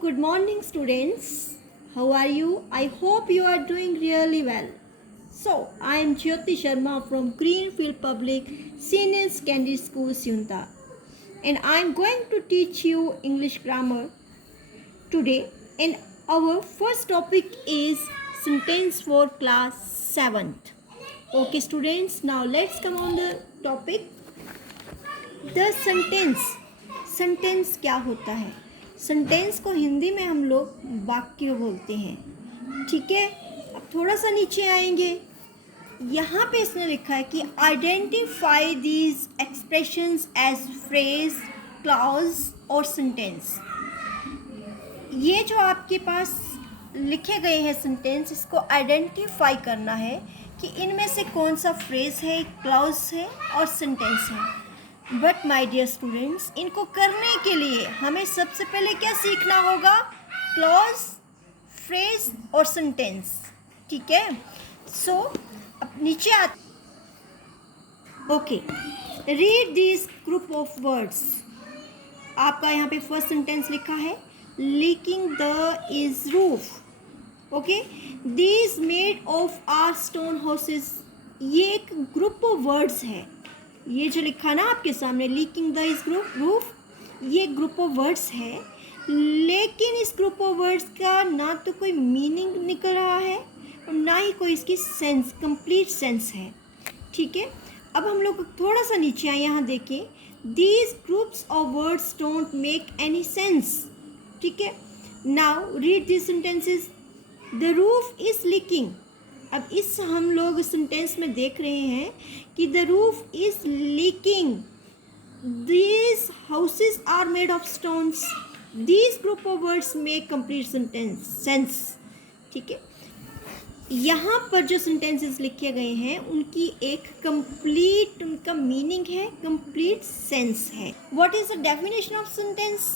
good morning, students. How are you? I hope you are doing really well. So, I am Jyoti Sharma from Greenfield Public Senior Secondary School, Siunta, and I am going to teach you English grammar today. And our first topic is sentence for class 7th. Okay, students, now let's come on the topic. The sentence क्या होता है? Sentence को हिंदी में हम लोग वाक्य बोलते हैं. ठीक है, अब थोड़ा सा नीचे आएंगे. यहाँ पे इसने लिखा है कि identify these expressions as phrase, clause और सेंटेंस. ये जो आपके पास लिखे गए हैं सेंटेंस, इसको आइडेंटिफाई करना है कि इनमें से कौन सा फ्रेज है, क्लॉज है और सेंटेंस है. बट माय डियर स्टूडेंट्स, इनको करने के लिए हमें सबसे पहले क्या सीखना होगा? क्लॉज, फ्रेज और सेंटेंस. ठीक है, सो अब नीचे okay, read this group of words. आपका यहाँ पे फर्स्ट सेंटेंस लिखा है leaking the is roof. Okay, these made of are stone houses. ये एक ग्रुप ऑफ वर्ड्स है. ये जो लिखा ना आपके सामने लीकिंग द इज रूफ, ये ग्रुप ऑफ वर्ड्स है. लेकिन इस ग्रुप ऑफ वर्ड्स का ना तो कोई मीनिंग निकल रहा है और ना ही कोई इसकी सेंस, कंप्लीट सेंस है. ठीक है, अब हम लोग थोड़ा सा नीचे आए, यहाँ देखें. These groups of words don't make any sense. ठीक है, now read this sentences. The roof is leaking. अब इस हम लोग सेंटेंस में देख रहे हैं कि the roof is leaking, these houses are made of stones. These group of words make complete sense. ठीक है, यहाँ पर जो सेंटेंसेस लिखे गए हैं उनकी एक कंप्लीट, उनका मीनिंग है, कंप्लीट सेंस है. What is the definition of sentence?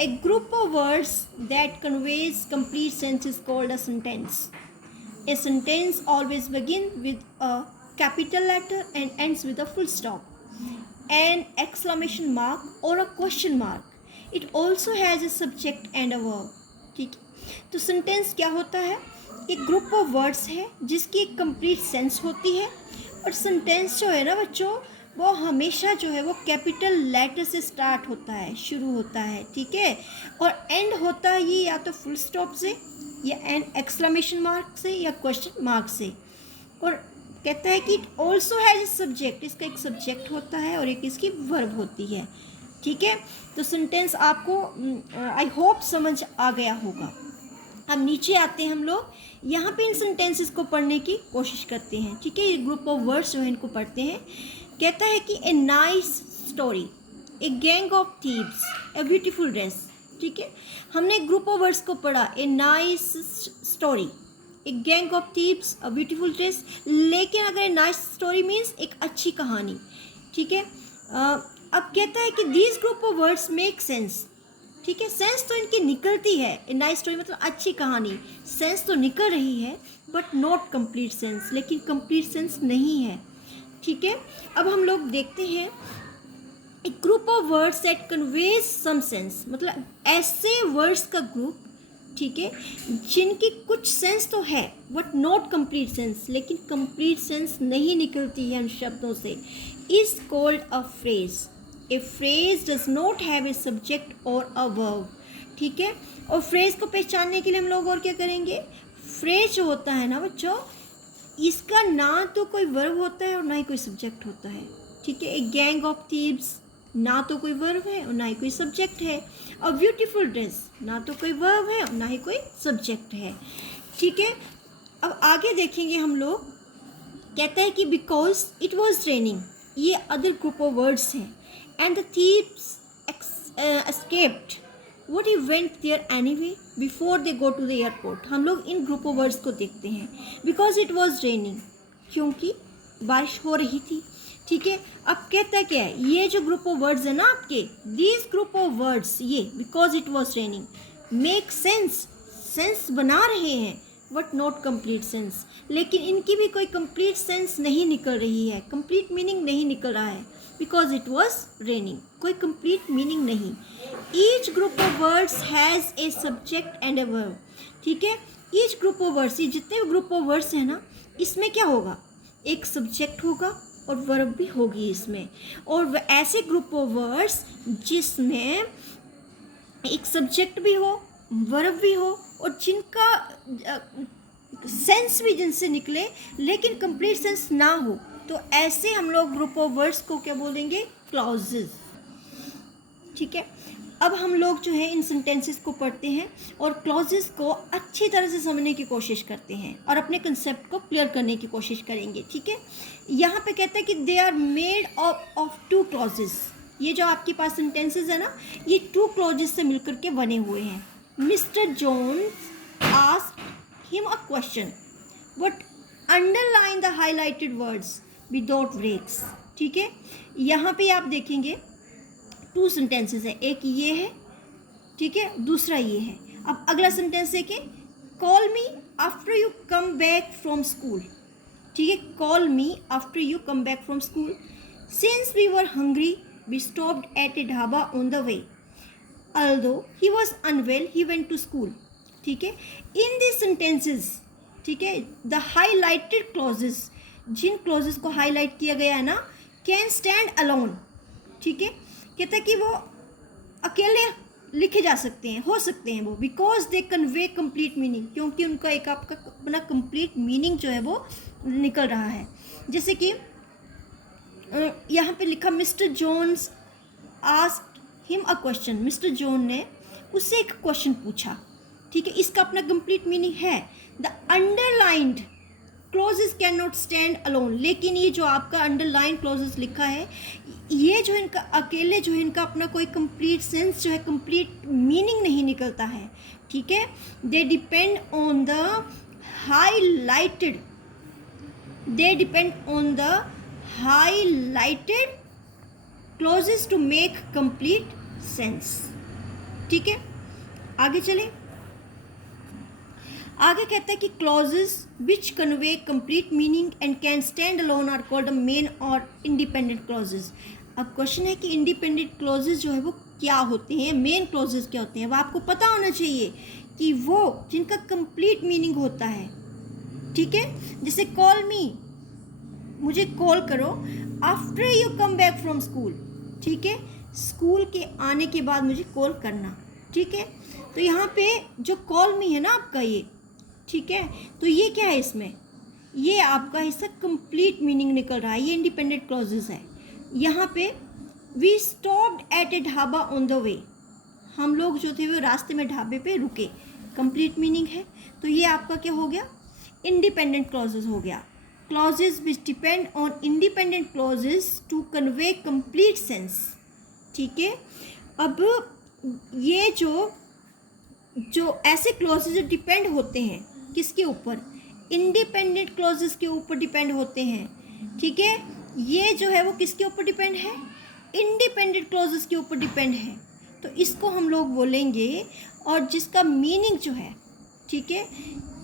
A group of words that conveys complete sense is called a sentence. A sentence always begins with a capital letter and ends with a full stop, an exclamation mark or a question mark. It also has a subject and a verb. ठीक है, तो sentence क्या होता है? एक group of words है जिसकी एक कंप्लीट सेंस होती है. और सेंटेंस जो है ना बच्चों, वो हमेशा जो है वो कैपिटल लेटर से स्टार्ट होता है, शुरू होता है. ठीक है, और एंड होता है ये या तो फुल स्टॉप से या एंड एक्सक्लेमेशन मार्क से या क्वेश्चन मार्क से. और कहता है कि it also has a subject. इसका एक सब्जेक्ट होता है और एक इसकी वर्ब होती है. ठीक है, तो सेंटेंस आपको आई होप समझ आ गया होगा. अब नीचे आते हैं हम लोग, यहाँ पे इन सेंटेंसेस को पढ़ने की कोशिश करते हैं. ठीक है, ये ग्रुप ऑफ वर्ड्स जो है इनको पढ़ते हैं. कहता है कि a nice story, a gang of thieves, a beautiful dress. ठीक है, हमने ग्रुप ऑफ वर्ड्स को पढ़ा. A nice story, a gang of thieves, a beautiful dress. लेकिन अगर ए नाइस स्टोरी मीन्स एक अच्छी कहानी. ठीक है, अब कहता है कि these group of words make sense. ठीक है, सेंस तो इनकी निकलती है. ए नाइस स्टोरी मतलब अच्छी कहानी, सेंस तो निकल रही है बट नॉट कंप्लीट सेंस, लेकिन कंप्लीट सेंस नहीं है. ठीक है, अब हम लोग देखते हैं एक group of words that conveys some sense, मतलब ऐसे वर्ड्स का ग्रुप. ठीक है, जिनकी कुछ सेंस तो है बट नॉट कंप्लीट सेंस, लेकिन कंप्लीट सेंस नहीं निकलती है उन शब्दों से, is called a phrase. A phrase does not have a subject और अ वर्ब. ठीक है, और फ्रेज को पहचानने के लिए हम लोग और क्या करेंगे? फ्रेज जो होता है ना बच्चों, इसका ना तो कोई वर्ब होता है और ना ही कोई सब्जेक्ट होता है. ठीक है, ए गैंग ऑफ थीव्स, ना तो कोई वर्ब है और ना ही कोई सब्जेक्ट है. अ ब्यूटीफुल ड्रेस, ना तो कोई वर्ब है और ना ही कोई सब्जेक्ट है. ठीक है, अब आगे देखेंगे हम लोग. कहता है कि बिकॉज इट वॉज रेनिंग, ये अदर ग्रुप ऑफ वर्ड्स हैं. And the thieves escaped, would he went there anyway before they go to the airport. हम लोग इन ग्रुप ऑफ वर्ड्स को देखते हैं. बिकॉज इट वॉज रेनिंग, क्योंकि बारिश हो रही थी. ठीक है, अब कहता क्या है? ये जो ग्रुप ऑफ वर्ड्स है ना आपके, दीज ग्रुप ऑफ वर्ड्स, ये because it was raining make sense, sense बना रहे हैं बट नॉट कंप्लीट सेंस, लेकिन इनकी भी कोई कंप्लीट सेंस नहीं निकल रही है, कंप्लीट मीनिंग नहीं निकल रहा है. Because it was raining. कोई कंप्लीट मीनिंग नहीं। Each group of words has a subject and a verb. ठीक है, ईच ग्रुप ऑफ वर्ड्स, ये जितने भी ग्रुप ऑफ वर्ड्स हैं ना, इसमें क्या होगा, एक सब्जेक्ट होगा और वर्ब भी होगी इसमें। और ऐसे ग्रुप ऑफ वर्ड्स जिसमें एक सब्जेक्ट भी हो, वर्ब भी हो, और जिनका सेंस भी जिनसे निकले लेकिन कंप्लीट सेंस ना हो, तो ऐसे हम लोग ग्रुप ऑफ वर्ड्स को क्या बोलेंगे, क्लॉजेस। ठीक है, अब हम लोग जो है इन सेंटेंसेस को पढ़ते हैं और क्लॉजेस को अच्छी तरह से समझने की कोशिश करते हैं और अपने कंसेप्ट को क्लियर करने की कोशिश करेंगे। ठीक है, यहाँ पे कहता है कि they are made of two clauses. ये जो आपके पास सेंटेंसेस है ना, ये टू क्लॉजेस से मिलकर के बने हुए हैं। Mister Jones asked him a question but underline the highlighted words without breaks. ठीक है, यहाँ पे आप देखेंगे टू सेंटेंसेस है, एक ये है, ठीक है, दूसरा ये है। अब अगला सेंटेंस देखिए, call me after you come back from school. ठीक है, call me after you come back from school. Since we were hungry we stopped at a dhaba on the way. Although he was unwell he went to school. ठीक है, in this sentences, ठीक है, the highlighted clauses, जिन clauses को highlight किया गया है ना, कैन स्टैंड अलोन। ठीक है, कहता है कि वो अकेले लिखे जा सकते हैं, हो सकते हैं वो, because they convey complete meaning, क्योंकि उनका एक आपका अपना कंप्लीट मीनिंग जो है वो निकल रहा है। जैसे कि यहाँ पे लिखा mister Jones asked him a question. Mister John ने उससे एक क्वेश्चन पूछा। ठीक है, इसका अपना कंप्लीट मीनिंग है the underlined clauses can not stand alone. लेकिन ये जो आपका अंडरलाइन क्लॉजेस लिखा है, ये जो इनका अकेले जो है इनका अपना कोई कंप्लीट सेंस जो है, कंप्लीट मीनिंग नहीं निकलता है। ठीक है, they depend on the highlighted, they depend on the highlighted clauses to make complete sense. ठीक है, आगे चले। आगे कहता है कि clauses which convey complete meaning and can stand alone are called main और इंडिपेंडेंट क्लॉजेस। अब क्वेश्चन है कि इंडिपेंडेंट क्लॉजेस जो है वो क्या होते हैं, मेन क्लॉजेस क्या होते हैं। वो आपको पता होना चाहिए कि वो जिनका कंप्लीट मीनिंग होता है। ठीक है, जैसे कॉल मी, मुझे कॉल करो after you come back from school. ठीक है, स्कूल के आने के बाद मुझे कॉल करना। ठीक है, तो यहाँ पे जो कॉल मी है ना आपका ये, ठीक है, तो ये क्या है, इसमें ये आपका हिस्सा कंप्लीट मीनिंग निकल रहा है, ये इंडिपेंडेंट क्लॉजेस है। यहाँ पे we stopped at a dhaba on the way, हम लोग जो थे वो रास्ते में ढाबे पे रुके, कंप्लीट मीनिंग है। तो ये आपका क्या हो गया, इंडिपेंडेंट क्लॉजेस हो गया। Clauses which depend on independent clauses to convey complete sense. ठीक है, अब ये जो ऐसे क्लॉजेस जो डिपेंड होते हैं किसके ऊपर, इंडिपेंडेंट क्लॉजेस के ऊपर डिपेंड होते हैं। ठीक है, ये जो है वो किसके ऊपर डिपेंड है, इंडिपेंडेंट क्लॉजेस के ऊपर डिपेंड है। तो इसको हम लोग बोलेंगे, और जिसका मीनिंग जो है, ठीक है,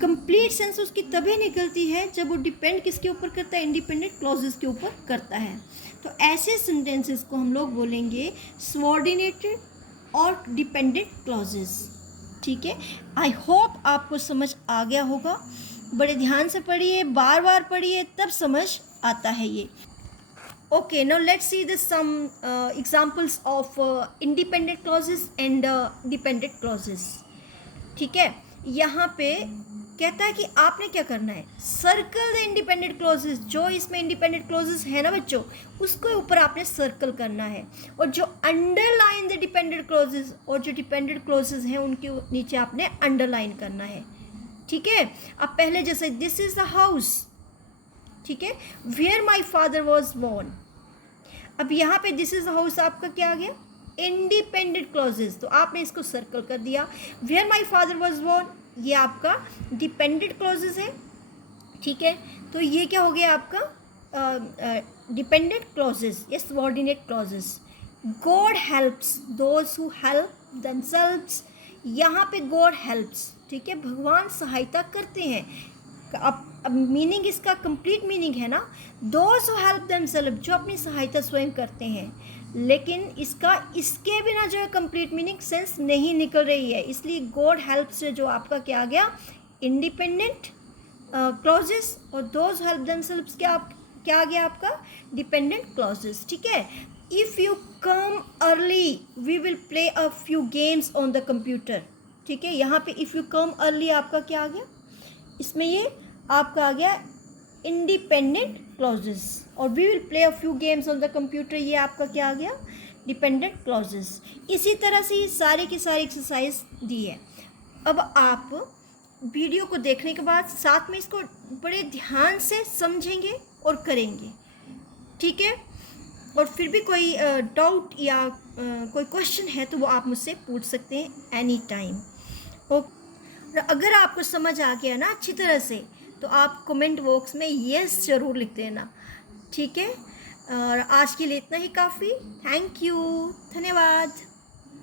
कंप्लीट सेंस उसकी तभी निकलती है जब वो डिपेंड किसके ऊपर करता है, इंडिपेंडेंट क्लॉजेस के ऊपर करता है। तो ऐसे सेंटेंसेस को हम लोग बोलेंगे सबऑर्डिनेटेड और डिपेंडेंट क्लॉजेस। ठीक है, आई होप आपको समझ आ गया होगा। बड़े ध्यान से पढ़िए, बार बार पढ़िए, तब समझ आता है ये। Okay, now let's see the some examples of independent clauses and dependent clauses. ठीक है, यहाँ पे कहता है कि आपने क्या करना है, सर्कल द इंडिपेंडेंट क्लॉजेस। जो इसमें इंडिपेंडेंट क्लॉजेस है ना बच्चों, उसके ऊपर आपने सर्कल करना है, और जो अंडरलाइन द डिपेंडेंट क्लॉजेस, और जो डिपेंडेंट क्लॉजेस हैं उनके नीचे आपने अंडरलाइन करना है। ठीक है, अब पहले जैसे दिस इज द हाउस, ठीक है, where my father was born. अब यहाँ पे दिस इज द हाउस आपका क्या आ गया, इंडिपेंडेंट क्लॉजेस, तो आपने इसको सर्कल कर दिया। Where my father was born, ये आपका डिपेंडेंट क्लॉजेस है। ठीक है, तो ये क्या हो गया आपका डिपेंडेंट क्लॉजेस या subordinate clauses. God helps those who help themselves, यहाँ पे गॉड हेल्प्स, ठीक है, भगवान सहायता करते हैं, अब मीनिंग इसका कंप्लीट मीनिंग है ना, दोज हु हेल्प देमसेल्फ, जो अपनी सहायता स्वयं करते हैं। लेकिन इसके बिना जो है कंप्लीट मीनिंग सेंस नहीं निकल रही है, इसलिए गॉड हेल्प से जो आपका क्या आ गया, इंडिपेंडेंट क्लॉजेस, और दोज हेल्प देमसेल्फ क्या आ गया आपका, डिपेंडेंट क्लॉजेस। ठीक है, if you come early we will play a few games on the computer. ठीक है, यहाँ पे इफ़ यू कम अर्ली आपका क्या आ गया, इसमें ये आपका आ गया इंडिपेंडेंट क्लॉजेस, और we will play a few games on the computer, ये आपका क्या आ गया, डिपेंडेंट क्लॉजेस। इसी तरह से ये सारे की सारी एक्सरसाइज दी है। अब आप वीडियो को देखने के बाद साथ में इसको बड़े ध्यान से समझेंगे और करेंगे। ठीक है, और फिर भी कोई डाउट या कोई क्वेश्चन है तो वो आप मुझसे पूछ सकते हैं एनी टाइम। और अगर आपको समझ आ गया ना अच्छी तरह से, तो आप कमेंट बॉक्स में यस ज़रूर लिख देना। ठीक है, और आज के लिए इतना ही काफ़ी। थैंक यू, धन्यवाद।